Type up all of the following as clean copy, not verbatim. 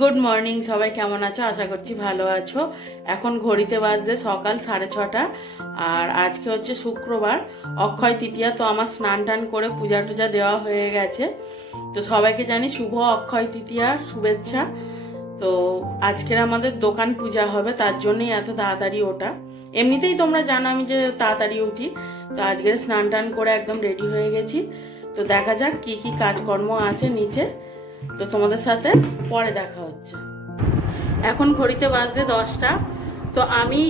Good morning, সবাই কেমন আছো? আশা করছি ভালো আছো। এখন ঘড়িতে বাজছে সকাল 6:30 আর আজকে হচ্ছে শুক্রবার, অক্ষয় তৃতীয়া। তো আমার স্নান টান করে পূজা টুজা দেওয়া হয়ে গেছে। তো সবাইকে জানি শুভ অক্ষয় তৃতীয়ার শুভেচ্ছা। তো আজকের আমাদের দোকান পূজা হবে, তার জন্যই এত তাড়াতাড়ি ওটা। এমনিতেই তোমরা জানো আমি যে তাড়াতাড়ি উঠি। তো আজকের স্নান টান করে একদম রেডি হয়ে গেছি। তো দেখা যাক কি কি কাজকর্ম আছে নিচে। তো তোমাদের সাথে পরে দেখা হচ্ছে। এখন ঘড়িতে বাজছে 10টা। তো আমি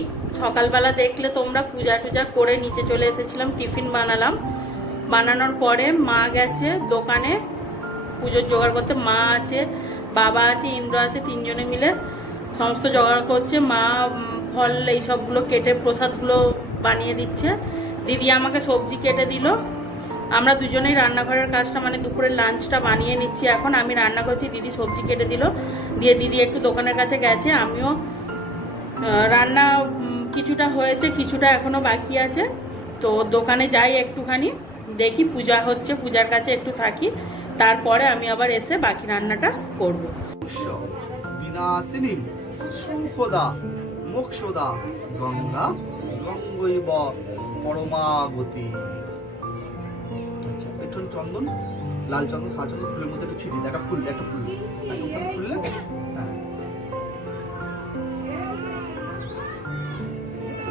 সকালবেলা দেখলে তোমরা পূজা টুজা করে নিচে চলে এসেছিলাম, টিফিন বানালাম। বানানোর পরে মা গেছে দোকানে পুজোর জোগাড় করতে। মা আছে, বাবা আছে, ইন্দ্র আছে, তিনজনে মিলে সমস্ত জোগাড় করছে। মা ফল এইসবগুলো কেটে প্রসাদগুলো বানিয়ে দিচ্ছে। দিদি আমাকে সবজি কেটে দিল। আমরা দুজনেই রান্নাঘরের কাজটা মানে দুপুরের লাঞ্চটা বানিয়ে নিচ্ছি। এখন আমি রান্না করছি, দিদি সবজি কেটে দিল। দিয়ে দিদি একটু দোকানের কাছে গেছে। আমিও রান্না কিছুটা হয়েছে, কিছুটা এখনও বাকি আছে। তো দোকানে যাই একটুখানি, দেখি পূজা হচ্ছে, পূজার কাছে একটু থাকি, তারপরে আমি আবার এসে বাকি রান্নাটা করব। বিনাশিনী সুখদা মোক্ষদা গঙ্গা গঙ্গৈব পরমাবতী। আচ্ছা, একটু চন্দন, লাল চন্দন, সাদা চন্দন ফুলের মধ্যে একটু ছিটিয়ে একটা ফুল ফুললে হ্যাঁ,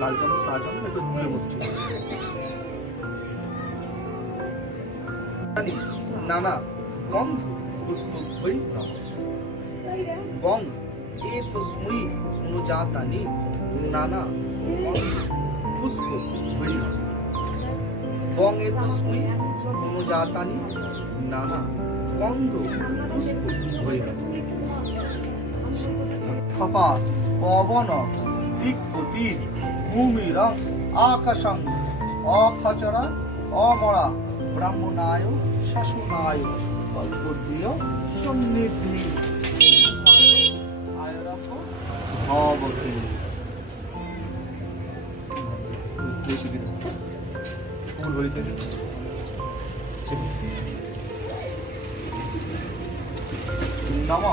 লাল চন্দন সাদা চন্দন একটু ফুলের মধ্যে নানা গন্ধ পুষ্প হই বং এ তো স্মৃ অনুজাতানি নানা গন্ধ পুষ্প হই বং এ তো স্মৃ অনুজাতানি নানা গন্ধ পুষ্প হই খপা পবন দিকপতি ভূমিরং আকাশং অখচরা অমরা ব্রাহ্মণায় শাসনায় তদ্বদীয় সন্নিধি আয়রফ ভবতি। ফুল হলিতে নম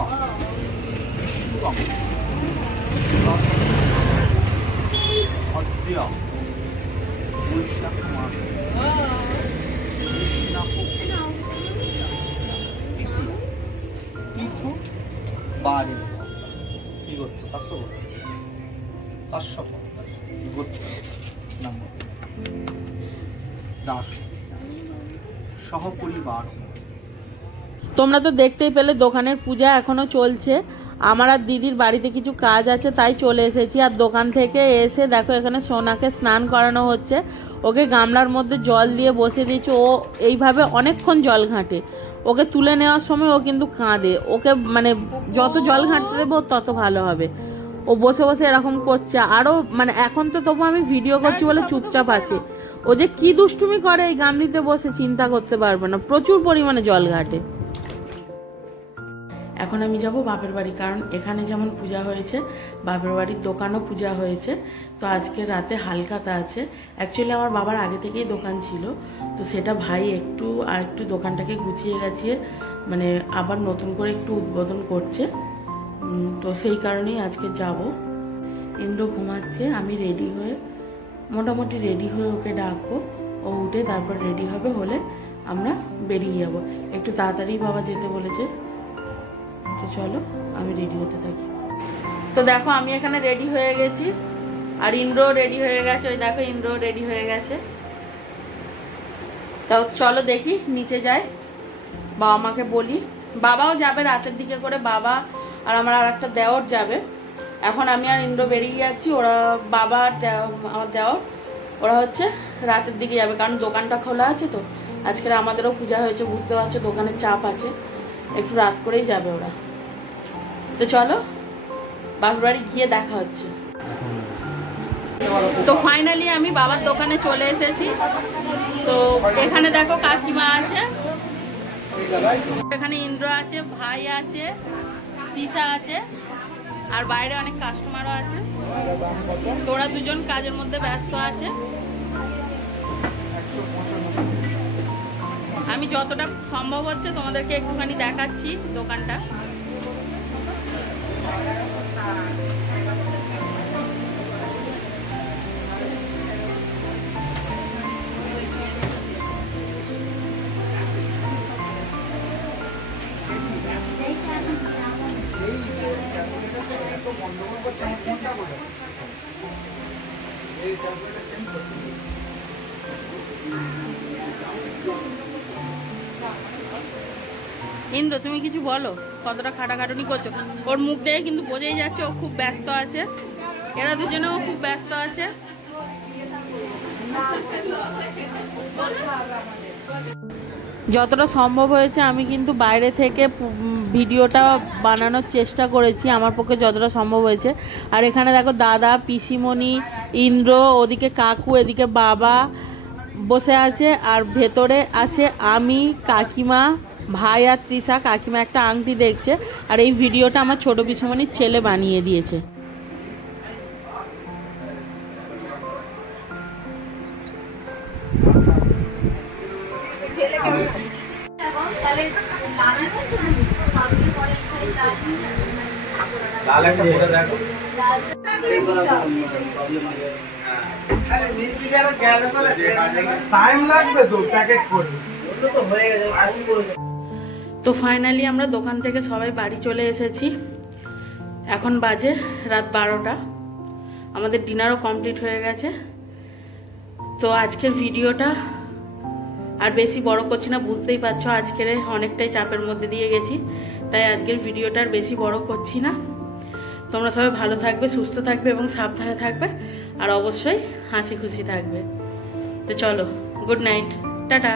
বিশ্বং অদ্য বৈশাখ মাস বাড়ি কি করছো? কাশ্যপ গোত্র নাম দাস সহপরিবার। তোমরা তো দেখতেই পেলে দোকানের পূজা এখনো চলছে। আমার আর দিদির বাড়িতে কিছু কাজ আছে, তাই চলে এসেছি। আর দোকান থেকে এসে দেখো এখানে সোনাকে স্নান করানো হচ্ছে। ওকে গামলার মধ্যে জল দিয়ে বসে দিয়েছে। ও এইভাবে অনেকক্ষণ জল ঘাঁটে। ওকে তুলে নেওয়ার সময় ও কিন্তু কাঁদে। ওকে মানে যত জল ঘাঁটতে দেবো তত ভালো হবে। ও বসে বসে এরকম করছে। আরও মানে এখন তো তবু আমি ভিডিও করছি বলে চুপচাপ আছে। ও যে কি দুষ্টুমি করে এই গামলিতে বসে চিন্তা করতে পারবে না। প্রচুর পরিমাণে জল ঘাঁটে। এখন আমি যাব বাপের বাড়ি, কারণ এখানে যেমন পূজা হয়েছে বাপের বাড়ির দোকানও পূজা হয়েছে। তো আজকে রাতে হালখাতা আছে। অ্যাকচুয়ালি আমার বাবার আগে থেকেই দোকান ছিল, তো সেটা ভাই একটু দোকানটাকে গুছিয়ে গেছিয়ে মানে আবার নতুন করে একটু উদ্বোধন করছে। তো সেই কারণেই আজকে যাব। ইন্দ্র ঘুমাচ্ছে, আমি রেডি হয়ে মোটামুটি রেডি হয়ে ওকে ডাকবো। ও উঠে তারপর রেডি হলে আমরা বেরিয়ে যাব। একটু তাড়াতাড়ি বাবা যেতে বলেছে। তো চলো আমি রেডি হতে থাকি। তো দেখো আমি এখানে রেডি হয়ে গেছি, আর ইন্দ্র রেডি হয়ে গেছে। ওই দেখো ইন্দ্র রেডি হয়ে গেছে। তাও চলো দেখি নিচে যাই, বাবা মাকে বলি। বাবাও যাবে রাতের দিকে করে, বাবা আর আমার আর একটা দেওর যাবে। এখন আমি আর ইন্দ্র বেরিয়ে যাচ্ছি। ওরা বাবা আর আমার দেওর ওরা হচ্ছে রাতের দিকে যাবে, কারণ দোকানটা খোলা আছে। তো আজকের আমাদেরও পূজা হয়েছে, বুঝতে পারছো দোকানের চাপ আছে, একটু রাত করেই যাবে ওরা। তো চলো বাবার বাড়ি গিয়ে দেখা হচ্ছে। তো ফাইনালি আমি বাবার দোকানে চলে এসেছি। তো এখানে দেখো কাকিমা আছে, এখানে ইন্দ্র আছে, ভাই আছে, তিশা আছে, আর বাইরে অনেক কাস্টমারও আছে। তোরা দুজন কাজের মধ্যে ব্যস্ত আছে। আমি যতটা সম্ভব হচ্ছে তোমাদেরকে একটুখানি দেখাচ্ছি দোকানটা। ইন্দ্র তুমি কিছু বলো, কতটা খাটাখাটুনি করছো? ওর মুখ দেখে কিন্তু বোঝাই যাচ্ছে ও খুব ব্যস্ত আছে। এরা দুজনেও খুব ব্যস্ত আছে। যতটা সম্ভব হয়েছে আমি কিন্তু বাইরে থেকে ভিডিওটা বানানোর চেষ্টা করেছি, আমার পক্ষে যতটা সম্ভব হয়েছে। আর এখানে দেখো দাদা, পিসিমণি, ইন্দ্র, ওদিকে কাকু, এদিকে বাবা বসে আছে, আর ভেতরে আছে আমি, কাকিমা, ভাই আর তৃষা। কাকিমা একটা আংটি দেখছে। আর এই ভিডিওটা আমার ছোট পিসিমণির ছেলে বানিয়ে দিয়েছে। তো ফাইনালি আমরা দোকান থেকে সবাই বাড়ি চলে এসেছি। এখন বাজে রাত 12টা। আমাদের ডিনারও কমপ্লিট হয়ে গেছে। তো আজকের ভিডিওটা আর বেশি বড় করছি না, বুঝতেই পারছো আজকের অনেকটাই চাপের মধ্যে দিয়ে গেছি, তাই আজকের ভিডিওটা আর বেশি বড় করছি না। তোমরা সবাই ভালো থাকবে, সুস্থ থাকবে এবং সাবধানে থাকবে, আর অবশ্যই হাসি খুশি থাকবে। তো চলো, গুড নাইট, টাটা।